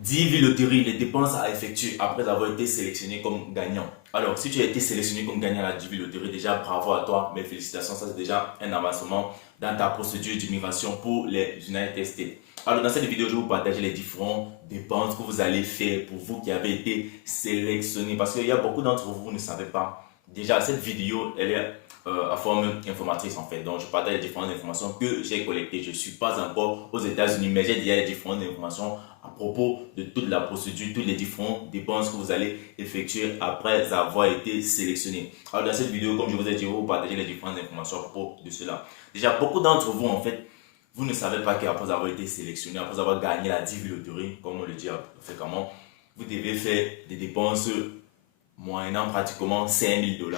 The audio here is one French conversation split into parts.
10 villes loteries, les dépenses à effectuer après avoir été sélectionné comme gagnant. Alors, si tu as été sélectionné comme gagnant à la 10 villes loteries, déjà bravo à toi, mes félicitations, ça c'est déjà un avancement dans ta procédure d'immigration pour les United States. Alors, dans cette vidéo, je vais vous partager les différentes dépenses que vous allez faire pour vous qui avez été sélectionné. Parce qu'il y a beaucoup d'entre vous, vous ne savez pas. Déjà, cette vidéo, elle est à forme informatrice en fait. Donc, je partage les différentes informations que j'ai collectées. Je ne suis pas encore aux États-Unis, mais j'ai déjà les différentes informations à propos de toute la procédure, toutes les différentes dépenses que vous allez effectuer après avoir été sélectionné. Alors, dans cette vidéo, comme je vous ai dit, je vais vous partager les différentes informations à propos de cela. Déjà, beaucoup d'entre vous, en fait, vous ne savez pas qu'après avoir été sélectionné, après avoir gagné la 10 loterie, comme on le dit fréquemment, vous devez faire des dépenses moyennant pratiquement 5 000 $.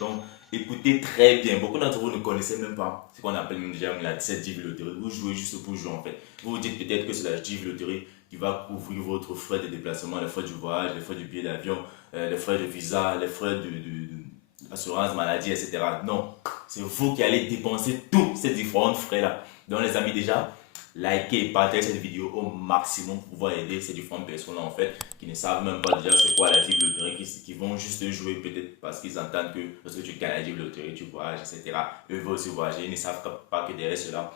Donc, écoutez très bien. Beaucoup d'entre vous ne connaissez même pas ce qu'on appelle même déjà la 17 Div Lottery. Vous jouez juste pour jouer en fait. Vous vous dites peut-être que c'est la Div Lottery qui va couvrir votre frais de déplacement, les frais du voyage, les frais du billet d'avion, les frais de visa, les frais d'assurance maladie, etc. Non, c'est vous qui allez dépenser tous ces différents frais-là. Donc les amis, déjà, likez et partagez cette vidéo au maximum pour pouvoir aider ces différentes personnes en fait qui ne savent même pas déjà c'est quoi la Div Lottery, qui vont juste jouer peut-être parce qu'ils entendent que lorsque tu gagnes la Div Lottery, tu voyages, etc. Eux veulent aussi voyager, ils ne savent pas que derrière cela,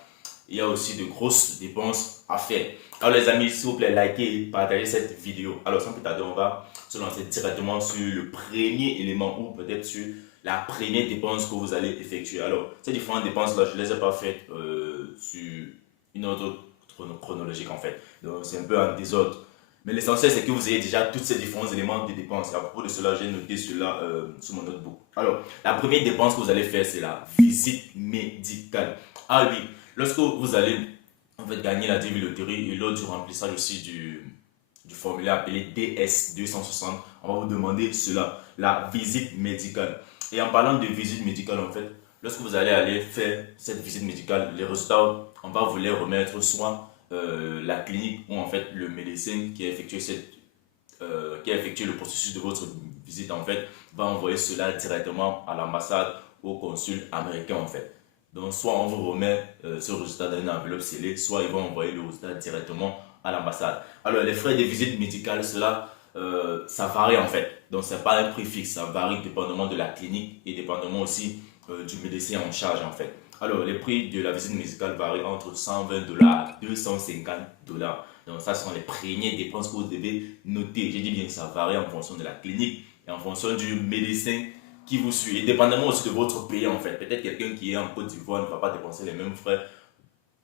il y a aussi de grosses dépenses à faire. Alors les amis, s'il vous plaît, likez et partagez cette vidéo. Alors sans plus tarder, on va se lancer directement sur le premier élément ou peut-être sur la première dépense que vous allez effectuer. Alors, ces différentes dépenses-là, je ne les ai pas faites sur une ordre chronologique en fait. Donc c'est un peu en désordre. Mais l'essentiel c'est que vous ayez déjà tous ces différents éléments de dépenses. Et à propos de cela, j'ai noté cela sur mon notebook. Alors, la première dépense que vous allez faire, c'est la visite médicale. Ah oui, lorsque vous allez en fait gagner la DV Loterie et lors du remplissage aussi du formulaire appelé DS260, on va vous demander cela, la visite médicale. Et en parlant de visite médicale, en fait, lorsque vous allez aller faire cette visite médicale, les résultats, on va vous les remettre soit la clinique ou en fait le médecin qui a effectué le processus de votre visite en fait va envoyer cela directement à l'ambassade ou au consul américain en fait. Donc soit on vous remet ce résultat dans une enveloppe scellée, soit ils vont envoyer le résultat directement à l'ambassade. Alors les frais de visite médicale, cela ça varie en fait. Donc c'est pas un prix fixe, ça varie dépendamment de la clinique et dépendamment aussi du médecin en charge en fait. Alors les prix de la visite médicale varient entre 120 $ à 250 $. Donc ça ce sont les premières dépenses que vous devez noter. J'ai dit bien que ça varie en fonction de la clinique et en fonction du médecin qui vous suit. Et dépendamment aussi de votre pays en fait. Peut-être quelqu'un qui est en Côte d'Ivoire ne va pas dépenser les mêmes frais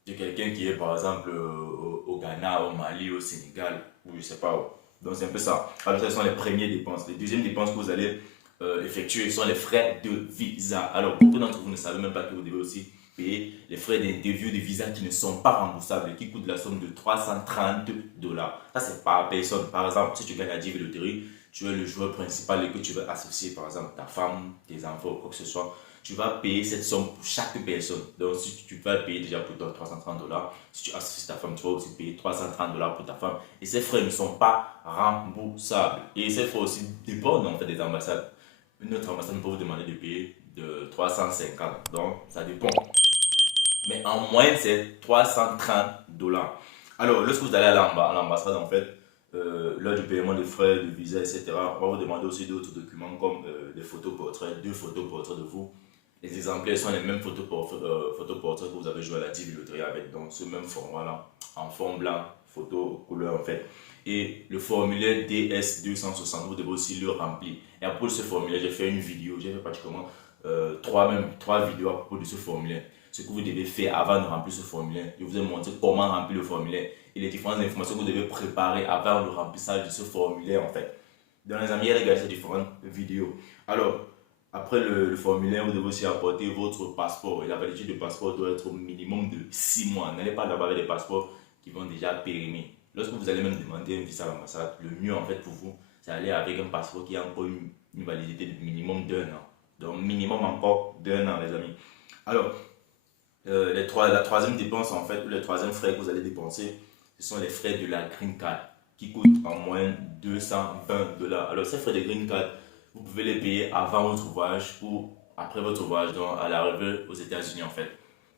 que quelqu'un qui est par exemple au Ghana, au Mali, au Sénégal, ou je sais pas où. Donc c'est un peu ça. Alors ce sont les premières dépenses. Les deuxièmes dépenses que vous allez effectuer sont les frais de visa. Alors beaucoup d'entre vous ne savez même pas que vous devez aussi payer les frais d'interview de visa qui ne sont pas remboursables et qui coûtent la somme de 330 $. Ça c'est par personne. Par exemple, si tu gagnes la Div Lottery, tu es le joueur principal et que tu veux associer par exemple ta femme, tes enfants, quoi que ce soit, tu vas payer cette somme pour chaque personne. Donc, si tu vas payer déjà pour toi 330 $, si tu associes ta femme, tu vas aussi payer 330 $ pour ta femme. Et ces frais ne sont pas remboursables. Et ces frais aussi dépendent en fait des ambassades. Une autre ambassade peut vous demander de payer de 350. Donc, ça dépend. Mais en moyenne, c'est 330 $. Alors, lorsque vous allez à l'ambassade, en fait, lors du paiement des frais de visa, etc., on va vous demander aussi d'autres documents comme des photos portraits, deux photos portraits de vous. Les exemplaires sont les mêmes photos portraits que vous avez joué à la Div Lottery avec, donc ce même format-là, en fond blanc, photo couleur en fait. Et le formulaire DS260, vous devez aussi le remplir. Et à propos de ce formulaire, j'ai fait une vidéo, j'ai fait pratiquement trois vidéos à propos de ce formulaire. Ce que vous devez faire avant de remplir ce formulaire. Je vous ai montré comment remplir le formulaire et les différentes informations que vous devez préparer avant le remplissage de ce formulaire en fait. Dans les amis, regardez ces différentes vidéos. Alors, après le formulaire, vous devez aussi apporter votre passeport. Et la validité du passeport doit être au minimum de 6 mois. N'allez pas là-bas avec des passeports qui vont déjà périmer. Lorsque vous allez même demander un visa à l'ambassade, le mieux en fait pour vous, c'est aller avec un passeport qui a encore une validité de minimum d'1 an. Donc minimum encore d'1 an les amis. Alors, la troisième dépense en fait, le troisième frais que vous allez dépenser, ce sont les frais de la green card qui coûtent en moyenne 220 $. Alors ces frais de green card, vous pouvez les payer avant votre voyage ou après votre voyage, donc à l'arrivée aux États-Unis en fait.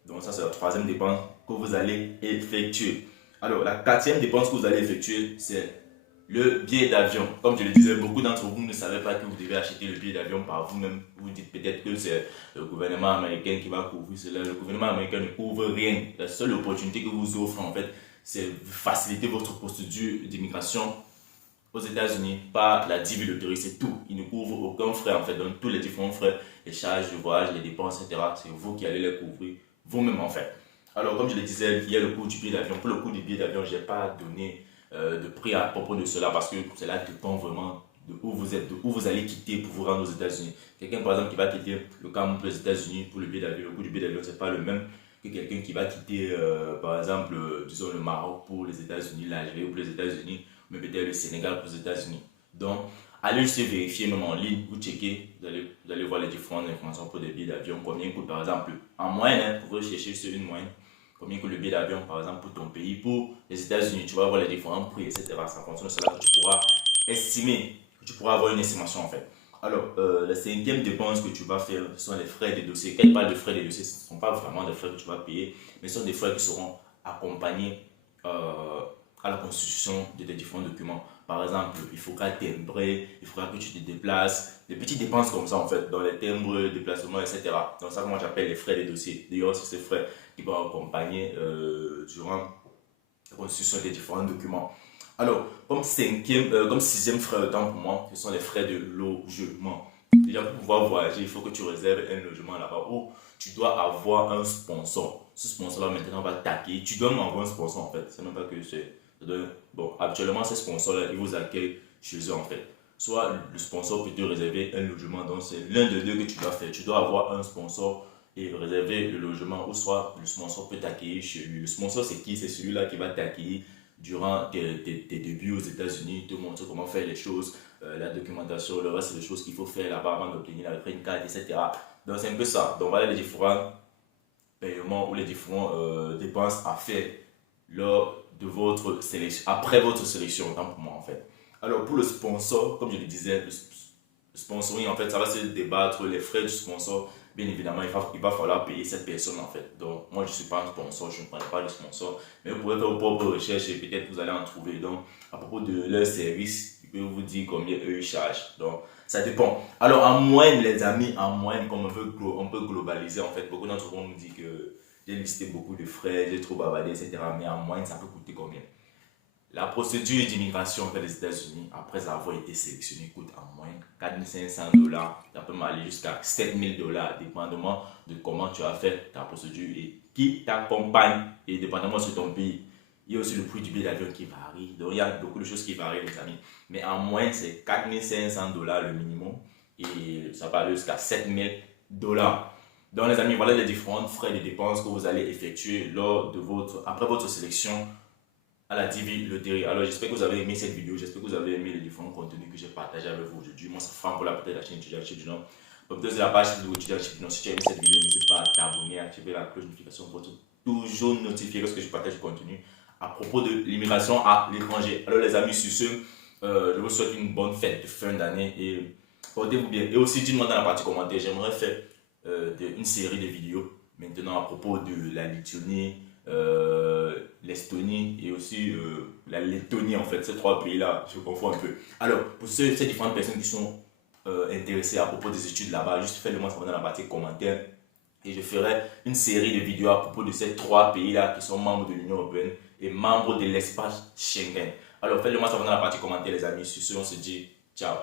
Donc ça c'est la troisième dépense que vous allez effectuer. Alors la quatrième dépense que vous allez effectuer, c'est le billet d'avion. Comme je le disais, beaucoup d'entre vous ne savez pas que vous devez acheter le billet d'avion par vous-même. Vous dites peut-être que c'est le gouvernement américain qui va couvrir cela. Le gouvernement américain ne couvre rien. La seule opportunité que vous offre, en fait, c'est faciliter votre procédure d'immigration aux États-Unis par la DiviLottery. C'est tout. Il ne couvre aucun frais, en fait. Donc, tous les différents frais, les charges de voyage, les dépenses, etc., c'est vous qui allez les couvrir vous-même, en fait. Alors, comme je le disais, il y a le coût du billet d'avion. Pour le coût du billet d'avion, je n'ai pas donné de prix à propos de cela parce que cela dépend vraiment de où vous êtes, de où vous allez quitter pour vous rendre aux États-Unis. Quelqu'un par exemple qui va quitter le Cameroun pour les États-Unis pour le billet d'avion, le coût du billet d'avion c'est pas le même que quelqu'un qui va quitter par exemple disons le Maroc pour les États-Unis, l'Algérie pour les États-Unis, mais peut-être le Sénégal pour les États-Unis. Donc allez juste vérifier même en ligne, vous checkez, vous allez voir les différentes informations pour des billets d'avion, combien coûte par exemple en moyenne, hein, pour rechercher sur une moyenne. Combien coûte le billet d'avion, par exemple, pour ton pays, pour les États-Unis, tu vas voir les différents prix, etc. C'est en fonction de cela que tu pourras estimer, que tu pourras avoir une estimation en fait. Alors, la cinquième dépense que tu vas faire, ce sont les frais de dossier. Quand je parle de frais de dossier, ce ne sont pas vraiment des frais que tu vas payer, mais ce sont des frais qui seront accompagnés à la constitution de tes différents documents. Par exemple, il faudra timbrer, il faudra que tu te déplaces, des petites dépenses comme ça en fait, dans les timbres, déplacements, etc. Donc ça, moi j'appelle les frais des dossiers. D'ailleurs, c'est ces frais qui vont accompagner durant la constitution des différents documents. Alors, comme sixième frais de temps pour moi, ce sont les frais de logement. Déjà, pour pouvoir voyager, il faut que tu réserves un logement là-bas où tu dois avoir un sponsor. Ce sponsor-là, maintenant, va t'accueillir. Tu dois m'envoyer un sponsor, en fait. C'est même pas que c'est... Bon, actuellement, ces sponsors-là, ils vous accueillent chez eux, en fait. Soit le sponsor peut te réserver un logement, donc c'est l'un des deux que tu dois faire. Tu dois avoir un sponsor et réserver le logement, ou soit le sponsor peut t'accueillir chez lui. Le sponsor, c'est qui? C'est celui-là qui va t'accueillir durant tes débuts aux États-Unis, te montrer comment faire les choses, la documentation, le reste des choses qu'il faut faire là-bas avant d'obtenir la green card, etc. Donc c'est un peu ça. Donc voilà les différents paiements ou les différentes dépenses à faire lors de votre sélection, après votre sélection, autant pour moi en fait. Alors pour le sponsor, comme je le disais, le sponsoring en fait, ça va se débattre les frais du sponsor. Bien évidemment, il va falloir payer cette personne en fait. Donc, moi, je ne suis pas un sponsor, je ne connais pas de sponsor. Mais vous pouvez faire vos propres recherches et peut-être vous allez en trouver. Donc, à propos de leur service, ils peuvent vous dire combien eux ils chargent. Donc, ça dépend. Alors, en moyenne, les amis, en moyenne, comme on peut globaliser en fait, beaucoup d'entre vous me disent que j'ai listé beaucoup de frais, j'ai trop bavardé, etc. Mais en moyenne, ça peut coûter combien? La procédure d'immigration vers les États-Unis, après avoir été sélectionné, coûte en moyenne 4 500 $. Ça peut aller jusqu'à 7 000 $, dépendamment de comment tu as fait ta procédure et qui t'accompagne, et dépendamment de ton pays. Il y a aussi le prix du billet d'avion qui varie. Donc, il y a beaucoup de choses qui varient, les amis. Mais en moyenne, c'est 4 500 $ le minimum. Et ça peut aller jusqu'à 7 000 $. Donc, les amis, voilà les différents frais et dépenses que vous allez effectuer après votre sélection à la DiviLottery. Alors j'espère que vous avez aimé cette vidéo, j'espère que vous avez aimé les différents contenus que j'ai partagés avec vous aujourd'hui. Moi c'est Franck pour la peut-être la chaîne étudiant Chibidon. Peut-être c'est la page de étudiant Chibidon. Si tu as aimé cette vidéo, n'hésite pas à t'abonner, à activer la cloche de notification pour être toujours notifié lorsque je partage du contenu à propos de l'immigration à l'étranger. Alors les amis, sur ce, je vous souhaite une bonne fête de fin d'année et portez-vous bien. Et aussi dites-moi dans la partie commentaire, j'aimerais faire une série de vidéos maintenant à propos de la Lituanie, l'Estonie et aussi la Lettonie en fait, ces trois pays là, je confonds un peu. Alors pour ces différentes personnes qui sont intéressées à propos des études là-bas, juste faites-le-moi savoir dans la partie commentaire et je ferai une série de vidéos à propos de ces trois pays là qui sont membres de l'Union Européenne et membres de l'espace Schengen. Alors faites-le-moi savoir dans la partie commentaire les amis, sur ce on se dit ciao.